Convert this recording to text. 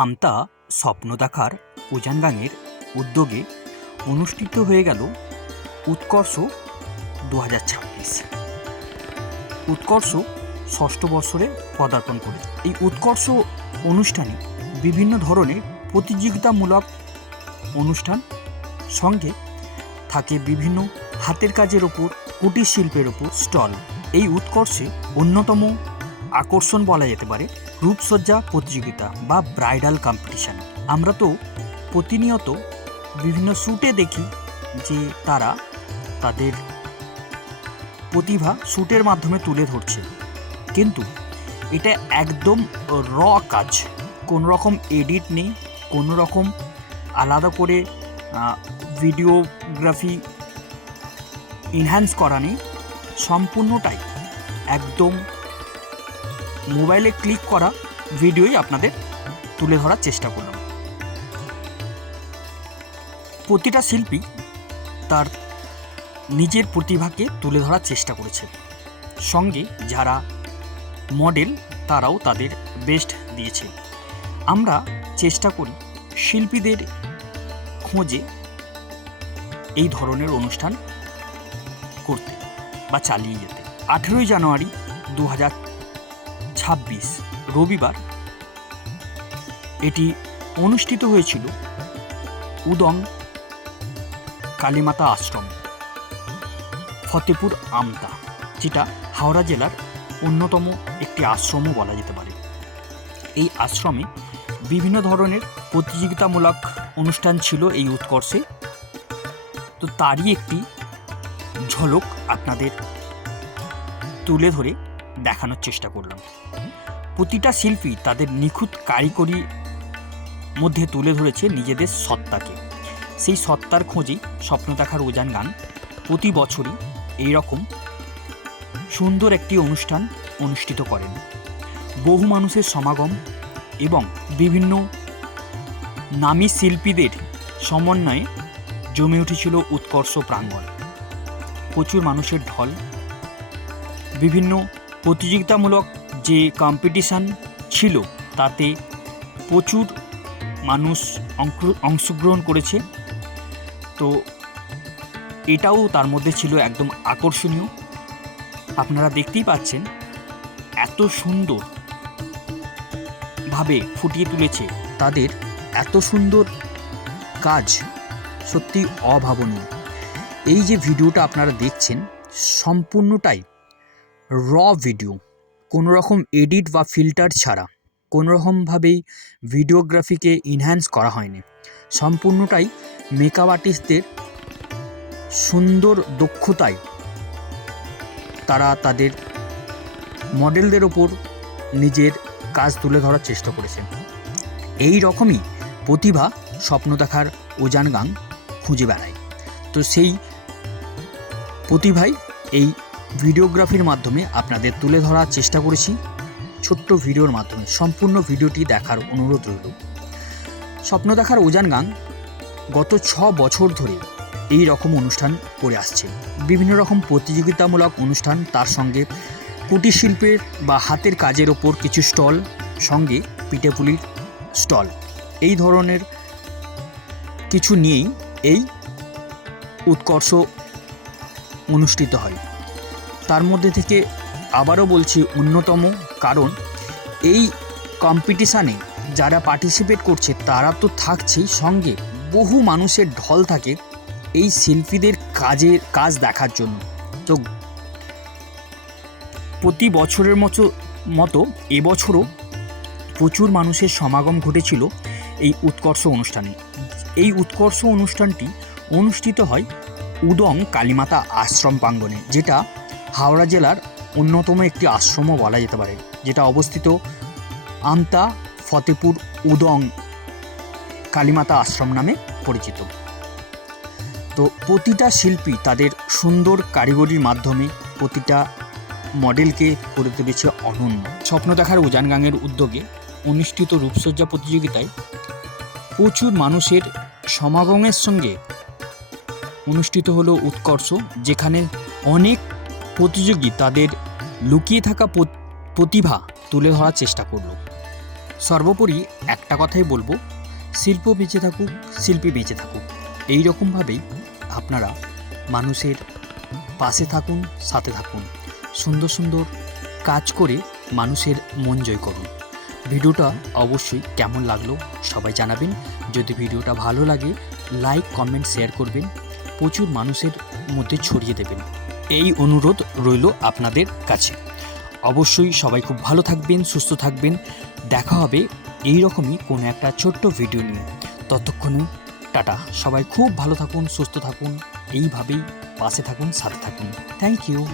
আমতা স্বপ্ন দেখার উজানগাঙের উদ্যোগে অনুষ্ঠিত হয়ে গেল উৎকর্ষ 2026। উৎকর্ষ ষষ্ঠ বৎসরে পদার্পণ করে এই উৎকর্ষ অনুষ্ঠানে বিভিন্ন ধরনের প্রতিযোগিতামূলক অনুষ্ঠান সঙ্গে থাকে বিভিন্ন হাতের কাজের ওপর, কুটির শিল্পের ওপর স্টল। এই উৎকর্ষে অন্যতম আকর্ষণ বলা যেতে পারে রূপসজ্জা প্রতিযোগিতা বা ব্রাইডাল কম্পিটিশান। আমরা তো প্রতিনিয়ত বিভিন্ন শ্যুটে দেখি যে তারা তাদের প্রতিভা শ্যুটের মাধ্যমে তুলে ধরছে, কিন্তু এটা একদম র কাজ, কোনো রকম এডিট নেই, কোনো রকম আলাদা করে ভিডিওগ্রাফি এনহ্যান্স করা নেই, সম্পূর্ণটাই একদম মোবাইলে ক্লিক করা ভিডিওই আপনাদের তুলে ধরার চেষ্টা করলাম। প্রতিটা শিল্পী তার নিজের প্রতিভাকে তুলে ধরার চেষ্টা করেছে, সঙ্গে যারা মডেল তারাও তাদের বেস্ট দিয়েছে। আমরা চেষ্টা করি শিল্পীদের খোঁজে এই ধরনের অনুষ্ঠান করতে বা চালিয়ে যেতে। 18ই জানুয়ারি 2026 রবিবার এটি অনুষ্ঠিত হয়েছিল উদং কালীমাতা আশ্রম, ফতেপুর আমতা, যেটা হাওড়া জেলার অন্যতম একটি আশ্রমও বলা যেতে পারে। এই আশ্রমে বিভিন্ন ধরনের প্রতিযোগিতামূলক অনুষ্ঠান ছিল এই উৎকর্ষে, তো তারই একটি ঝলক আপনাদের তুলে ধরে দেখানোর চেষ্টা করলাম। প্রতিটা শিল্পী তাদের নিখুঁত কারিগরির মধ্যে তুলে ধরেছে নিজেদের সত্তাকে। সেই সত্তার খোঁজেই স্বপ্ন দেখার উজানগাং প্রতি বছরই এইরকম সুন্দর একটি অনুষ্ঠান অনুষ্ঠিত করেন। বহু মানুষের সমাগম এবং বিভিন্ন নামী শিল্পীদের সমন্বয়ে জমে উঠেছিল উৎকর্ষ প্রাঙ্গণ। প্রচুর মানুষের ঢল, বিভিন্ন প্রতিযোগিতামূলক যে কম্পিটিশান ছিল তাতে প্রচুর মানুষ অংশগ্রহণ করেছে, তো এটাও তার মধ্যে ছিল একদম আকর্ষণীয়। আপনারা দেখতেই পাচ্ছেন এত সুন্দরভাবে ফুটিয়ে তুলেছে তাদের এত সুন্দর কাজ, সত্যি অভাবনীয়। এই যে ভিডিওটা আপনারা দেখছেন সম্পূর্ণটাই র ভিডিও, কোনো রকম এডিট বা ফিল্টার ছাড়া, কোনো রকমভাবেই ভিডিওগ্রাফিকে এনহ্যান্স করা হয়নি। সম্পূর্ণটাই মেকআপ আর্টিস্টদের সুন্দর দক্ষতায় তারা তাদের মডেলদের ওপর নিজের কাজ তুলে ধরার চেষ্টা করেছেন। এই রকমই প্রতিভা স্বপ্ন দেখার উজানগাং খুঁজে বেড়ায়, তো সেই প্রতিভাই এই ভিডিওগ্রাফির মাধ্যমে আপনাদের তুলে ধরার চেষ্টা করেছি ছোট্ট ভিডিওর মাধ্যমে। সম্পূর্ণ ভিডিওটি দেখার অনুরোধ রইল। স্বপ্ন দেখার উজানগাং গত 6 বছর ধরে এই রকম অনুষ্ঠান করে আসছে, বিভিন্ন রকম প্রতিযোগিতামূলক অনুষ্ঠান, তার সঙ্গে কুটির শিল্পের বা হাতের কাজের ওপর কিছু স্টল, সঙ্গে পিঠেপুলির স্টল, এই ধরনের কিছু নিয়েই এই উৎকর্ষ অনুষ্ঠিত হয়। তার মধ্যে থেকে আবারও বলছি অন্যতম কারণ এই কম্পিটিশানে যারা পার্টিসিপেট করছে তারা তো থাকছেই, সঙ্গে বহু মানুষের ঢল থাকে এই শিল্পীদের কাজ দেখার জন্য। তো প্রতি বছরের মতো এবছরও প্রচুর মানুষের সমাগম ঘটেছিল এই উৎকর্ষ অনুষ্ঠানে। এই উৎকর্ষ অনুষ্ঠানটি অনুষ্ঠিত হয় উদং কালীমাতা আশ্রম প্রাঙ্গণে, যেটা হাওড়া জেলার অন্যতম একটি আশ্রমও বলা যেতে পারে, যেটা অবস্থিত আমতা ফতেপুর উদং কালীমাতা আশ্রম নামে পরিচিত। তো প্রতিটা শিল্পী তাদের সুন্দর কারিগরির মাধ্যমে প্রতিটা মডেলকে করে তুলেছে অনন্য। স্বপ্ন দেখার উজানগাঙের উদ্যোগে অনুষ্ঠিত রূপসজ্জা প্রতিযোগিতায় প্রচুর মানুষের সমাগমের সঙ্গে অনুষ্ঠিত হলো উৎকর্ষ, যেখানে অনেক প্রতিযোগী তাদের লুকিয়ে থাকা প্রতিভা তুলে ধরার চেষ্টা করল। সর্বোপরি একটা কথাই বলবো, শিল্প বেঁচে থাকুক, শিল্পী বেঁচে থাকুক। এই রকমভাবেই আপনারা মানুষের পাশে থাকুন, সাথে থাকুন, সুন্দর সুন্দর কাজ করে মানুষের মন জয় করুন। ভিডিওটা অবশ্যই কেমন লাগলো সবাই জানাবেন। যদি ভিডিওটা ভালো লাগে লাইক, কমেন্ট, শেয়ার করবেন, প্রচুর মানুষের মধ্যে ছড়িয়ে দেবেন, এই অনুরোধ রইল আপনাদের কাছে। অবশ্যই সবাই খুব ভালো থাকবেন, সুস্থ থাকবেন। দেখা হবে এই রকমই কোনো একটা ছোট্ট ভিডিও নিয়ে। ততক্ষণে টাটা। সবাই খুব ভালো থাকুন, সুস্থ থাকুন, এইভাবেই পাশে থাকুন, সাথে থাকুন। Thank you.